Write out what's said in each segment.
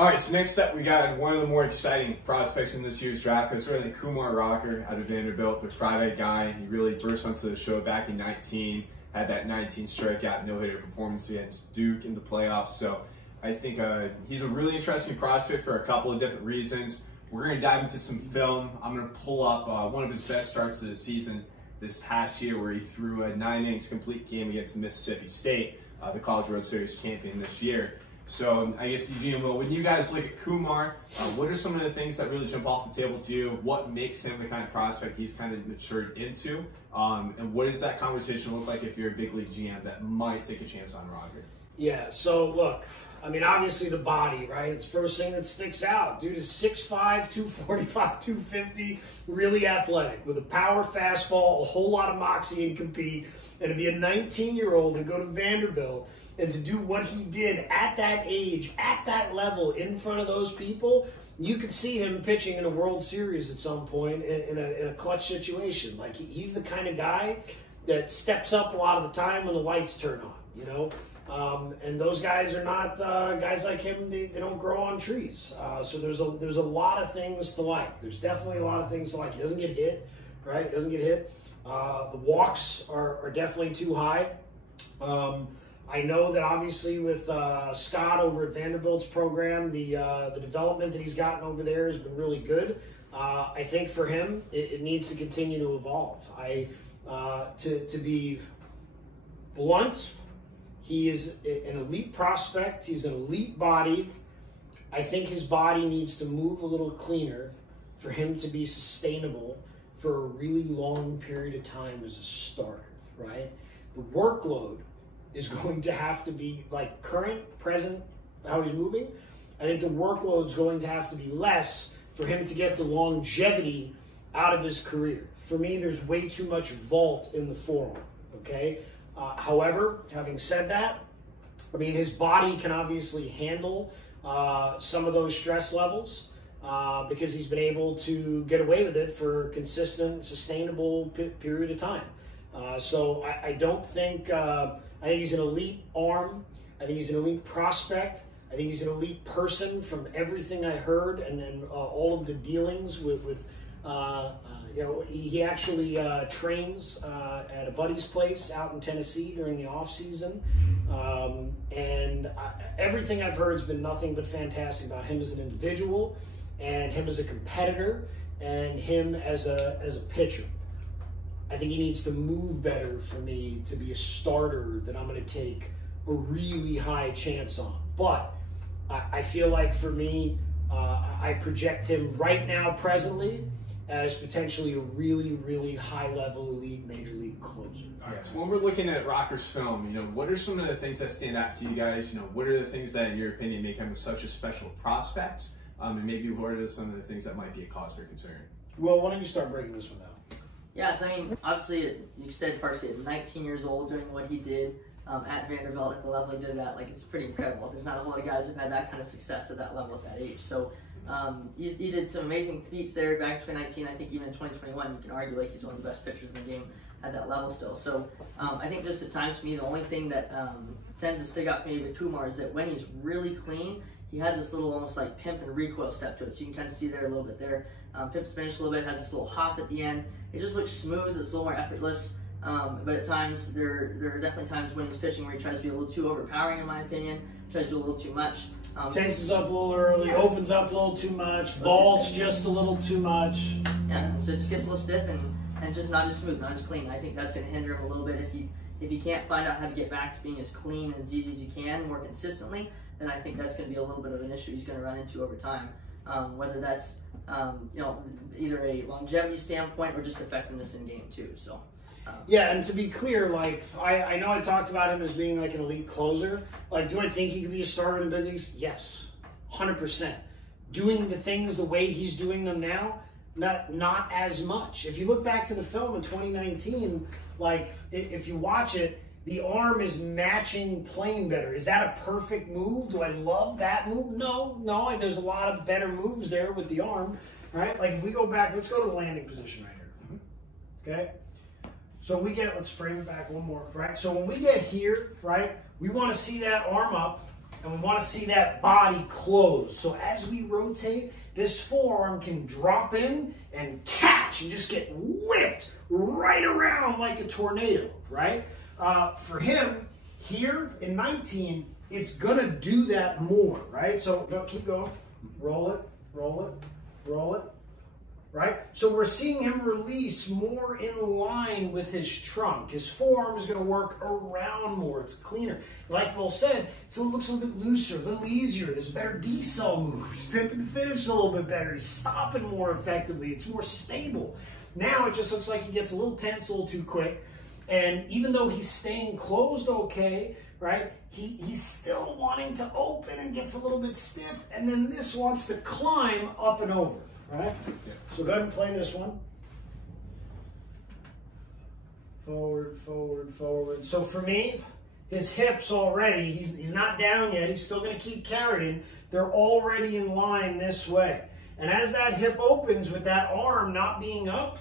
All right, so next up, we got one of the more exciting prospects in this year's draft. It's really Kumar Rocker out of Vanderbilt, the Friday guy. He really burst onto the show back in 19, had that 19 strikeout no-hitter performance against Duke in the playoffs. So I think he's a really interesting prospect for a couple of different reasons. We're going to dive into some film. I'm going to pull up one of his best starts of the season this past year, where he threw a 9 innings complete game against Mississippi State, the College World Series champion this year. So I guess, Eugene and Will, when you guys look at Kumar, what are some of the things that really jump off the table to you? What makes him the kind of prospect he's kind of matured into? And what does that conversation look like if you're a big league GM that might take a chance on Rocker? Yeah, so look, I mean, obviously the body, right? It's the first thing that sticks out. Dude is 6'5", 245, 250, really athletic, with a power fastball, a whole lot of moxie and compete, and to be a 19-year-old and go to Vanderbilt and to do what he did at that age, at that level, in front of those people, you could see him pitching in a World Series at some point in a clutch situation. Like, he's the kind of guy that steps up a lot of the time when the lights turn on, you know? And those guys are not guys like him. They don't grow on trees. So there's a lot of things to like. There's definitely a lot of things to like. He doesn't get hit, right? He doesn't get hit. The walks are definitely too high. I know that obviously with Scott over at Vanderbilt's program, the development that he's gotten over there has been really good. I think for him, it needs to continue to evolve. To be blunt, he is an elite prospect. He's an elite body. I think his body needs to move a little cleaner for him to be sustainable for a really long period of time as a starter, right? The workload is going to have to be like current, present, how he's moving. I think the workload is going to have to be less for him to get the longevity out of his career. For me, there's way too much vault in the forearm, okay? However, having said that, I mean, his body can obviously handle some of those stress levels because he's been able to get away with it for a consistent, sustainable period of time. So I don't think, I think he's an elite arm. I think he's an elite prospect. I think he's an elite person from everything I heard and then all of the dealings with you know, he actually trains at a buddy's place out in Tennessee during the off season, and everything I've heard has been nothing but fantastic about him as an individual, and him as a competitor, and him as a pitcher. I think he needs to move better for me to be a starter that I'm going to take a really high chance on. But I feel like for me, I project him right now, presently, as potentially a really, really high-level elite major league closer. All right, so when we're looking at Rocker's film, you know, what are some of the things that stand out to you guys? You know, what are the things that, in your opinion, make him such a special prospect? And maybe what are some of the things that might be a cause for concern? Well, why don't you start breaking this one down? Yeah, so I mean, obviously, you said partially at 19 years old doing what he did at Vanderbilt at the level he did that, like, it's pretty incredible. There's not a whole lot of guys who've had that kind of success at that level at that age. So he did some amazing feats there back in 2019. I think even in 2021, you can argue like he's one of the best pitchers in the game at that level still. So I think just at times for me, the only thing that tends to stick out for me with Kumar is that when he's really clean, he has this little almost like pimp and recoil step to it. So you can kind of see there a little bit there. Pimp's finished a little bit, has this little hop at the end. It just looks smooth, it's a little more effortless. But at times, there are definitely times when he's pitching where he tries to be a little too overpowering, in my opinion. Tries to do a little too much. Tenses up a little early, opens up a little too much, vaults just a little too much. Yeah, so it just gets a little stiff and just not as smooth, not as clean. I think that's going to hinder him a little bit. If he can't find out how to get back to being as clean and as easy as he can more consistently, then I think that's going to be a little bit of an issue he's going to run into over time. Whether that's you know, either a longevity standpoint or just effectiveness in game too. So. Yeah, and to be clear, like, I know I talked about him as being like an elite closer. Like, do I think he could be a starter in the big leagues? Yes, 100%. Doing the things the way he's doing them now, not as much. If you look back to the film in 2019, like, if you watch it, the arm is matching playing better. Is that a perfect move? Do I love that move? No. There's a lot of better moves there with the arm, right? Like, if we go back, let's go to the landing position right here. Okay? So we get, let's frame it back one more, right? So when we get here, right, we want to see that arm up, and we want to see that body close. So as we rotate, this forearm can drop in and catch and just get whipped right around like a tornado, right? For him, here in 19, it's gonna do that more, right? So keep going, roll it, roll it, roll it, right? So we're seeing him release more in line with his trunk. His forearm is gonna work around more, it's cleaner. Like Will said, it looks a little bit looser, a little easier. There's a better decel move. He's pimping the finish a little bit better. He's stopping more effectively. It's more stable. Now it just looks like he gets a little tense, a little too quick. And even though he's staying closed okay, right, he's still wanting to open and gets a little bit stiff. And then this wants to climb up and over, right? So go ahead and play this one. Forward, forward, forward. So for me, his hips already, he's not down yet. He's still going to keep carrying. They're already in line this way. And as that hip opens with that arm not being up,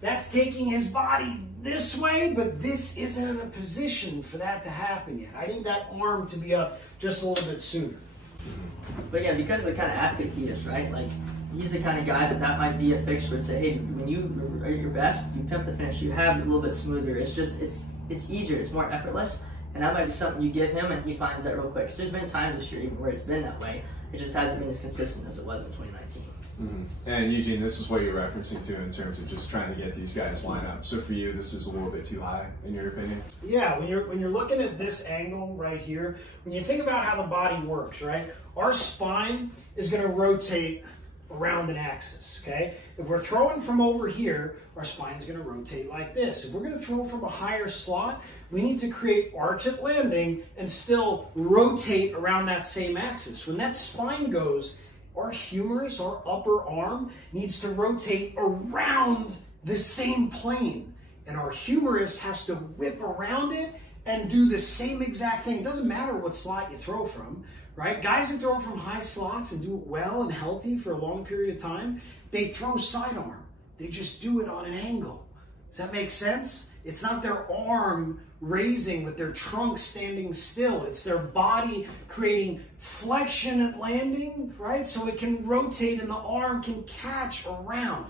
that's taking his body this way, but this isn't in a position for that to happen yet. I need that arm to be up just a little bit sooner. But yeah, because of the kind of athlete he is, right? Like, he's the kind of guy that might be a fix where say, hey, when you are at your best, you pimp the finish, you have it a little bit smoother. It's just, it's easier, it's more effortless. And that might be something you give him and he finds that real quick. So there's been times this year even where it's been that way. It just hasn't been as consistent as it was in 2019. Mm-hmm. And Eugene, this is what you're referencing to in terms of just trying to get these guys lined up. So for you, this is a little bit too high, in your opinion? Yeah, when you're looking at this angle right here, when you think about how the body works, right? Our spine is going to rotate around an axis, okay? If we're throwing from over here, our spine is going to rotate like this. If we're going to throw from a higher slot, we need to create arch at landing and still rotate around that same axis. When that spine goes, our humerus, our upper arm, needs to rotate around the same plane. And our humerus has to whip around it and do the same exact thing. It doesn't matter what slot you throw from, right? Guys that throw from high slots and do it well and healthy for a long period of time, they throw sidearm. They just do it on an angle. Does that make sense? It's not their arm raising with their trunk standing still. It's their body creating flexion at landing, right? So it can rotate and the arm can catch around.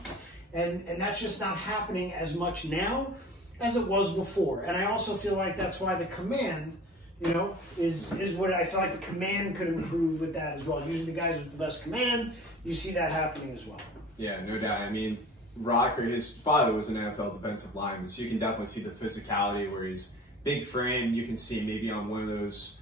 And that's just not happening as much now as it was before. And I also feel like that's why the command, you know, is what I feel like the command could improve with that as well. Usually the guys with the best command, you see that happening as well. Yeah, no doubt. I mean, Rocker, his father was an NFL defensive lineman, so you can definitely see the physicality where he's big frame. You can see maybe on one of those,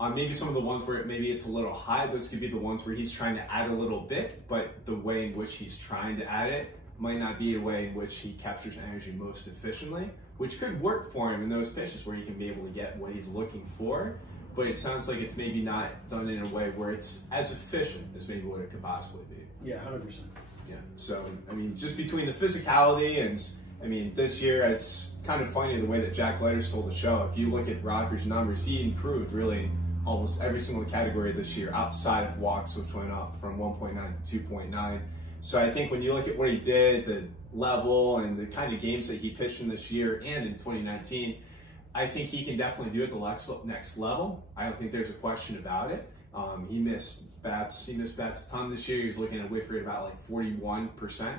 on maybe some of the ones where maybe it's a little high, those could be the ones where he's trying to add a little bit, but the way in which he's trying to add it might not be a way in which he captures energy most efficiently, which could work for him in those pitches where he can be able to get what he's looking for, but it sounds like it's maybe not done in a way where it's as efficient as maybe what it could possibly be. Yeah, 100%. Yeah, so, I mean, just between the physicality and, I mean, this year, it's kind of funny the way that Jack Leiter stole the show. If you look at Rocker's numbers, he improved really in almost every single category this year outside of walks, which went up from 1.9 to 2.9. So I think when you look at what he did, the level and the kind of games that he pitched in this year and in 2019, I think he can definitely do it the next level. I don't think there's a question about it. He missed bats a ton this year. He was looking at a whiff rate about like 41%.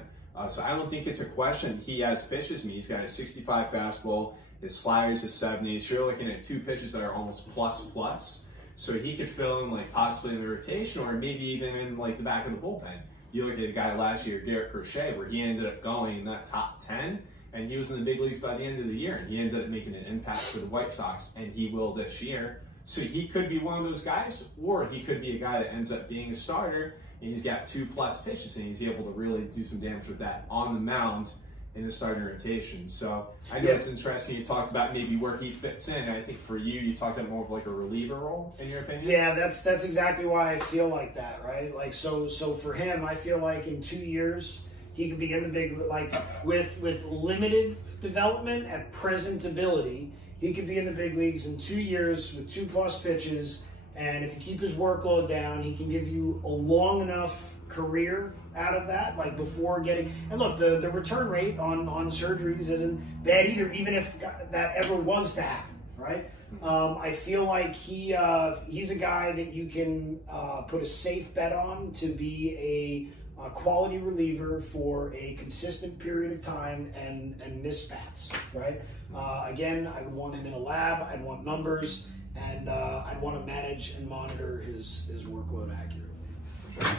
So I don't think it's a question. He has pitches. I mean, he's got a 65 fastball. His sliders is 70. So you're looking at two pitches that are almost plus. So he could fill in like possibly in the rotation or maybe even in like the back of the bullpen. You look at a guy last year, Garrett Crochet, where he ended up going in that top 10, and he was in the big leagues by the end of the year, and he ended up making an impact for the White Sox, and he will this year. So he could be one of those guys, or he could be a guy that ends up being a starter, and he's got 2+ pitches, and he's able to really do some damage with that on the mound in the starting rotation. So I know it's interesting. You talked about maybe where he fits in. And I think for you talked about more of like a reliever role, in your opinion. Yeah, that's exactly why I feel like that, right? Like so for him, I feel like in 2 years he could be in the big, like with limited development at presentability, he could be in the big leagues in 2 years with 2+ pitches. And if you keep his workload down, he can give you a long enough career out of that, like before getting, and look, the return rate on surgeries isn't bad either, even if that ever was to happen, right? I feel like he's a guy that you can put a safe bet on to be a quality reliever for a consistent period of time and miss bats, right? Again, I would want him in a lab. I'd want numbers, and I'd want to manage and monitor his workload accurately. Sure.